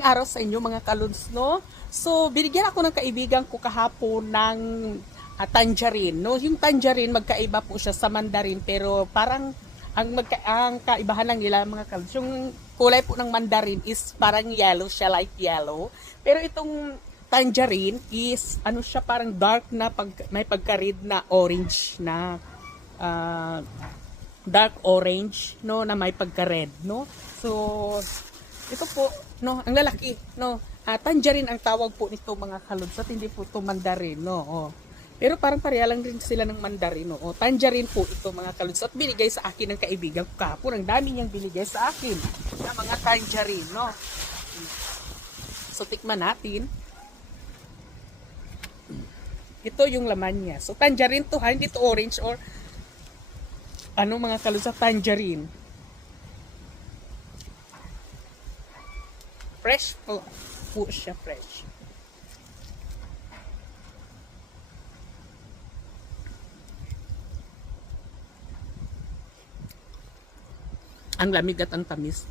Araw sa inyo mga kaluns, no? So, binigyan ako ng kaibigan ko kahapon ng tangerine, no? Yung tangerine, magkaiba po siya sa mandarin, pero parang ang kaibahan lang nila mga kaluns, yung kulay po ng mandarin is parang yellow siya, light yellow. Pero itong tangerine is, ano siya, parang dark na, may pagka-red na orange na, dark orange, no? Na may pagka-red, no? So, ito po, no, ang lalaki, no. Tangerine ang tawag po nito mga kalunsat, hindi po ito mandarin, no. Oh. Pero parang pareha lang rin sila ng mandarin, no. Oh, tangerine po ito mga kalunsat, binigay sa akin ng kaibigan ko kahapon. Ang dami niyang binigay sa akin na mga tangerine, no. So tikman natin. Ito yung laman niya. So tangerine to, hindi to orange or ano mga kalunsat, tangerine. Fresh po siya, fresh. Ang lamig at ang tamis.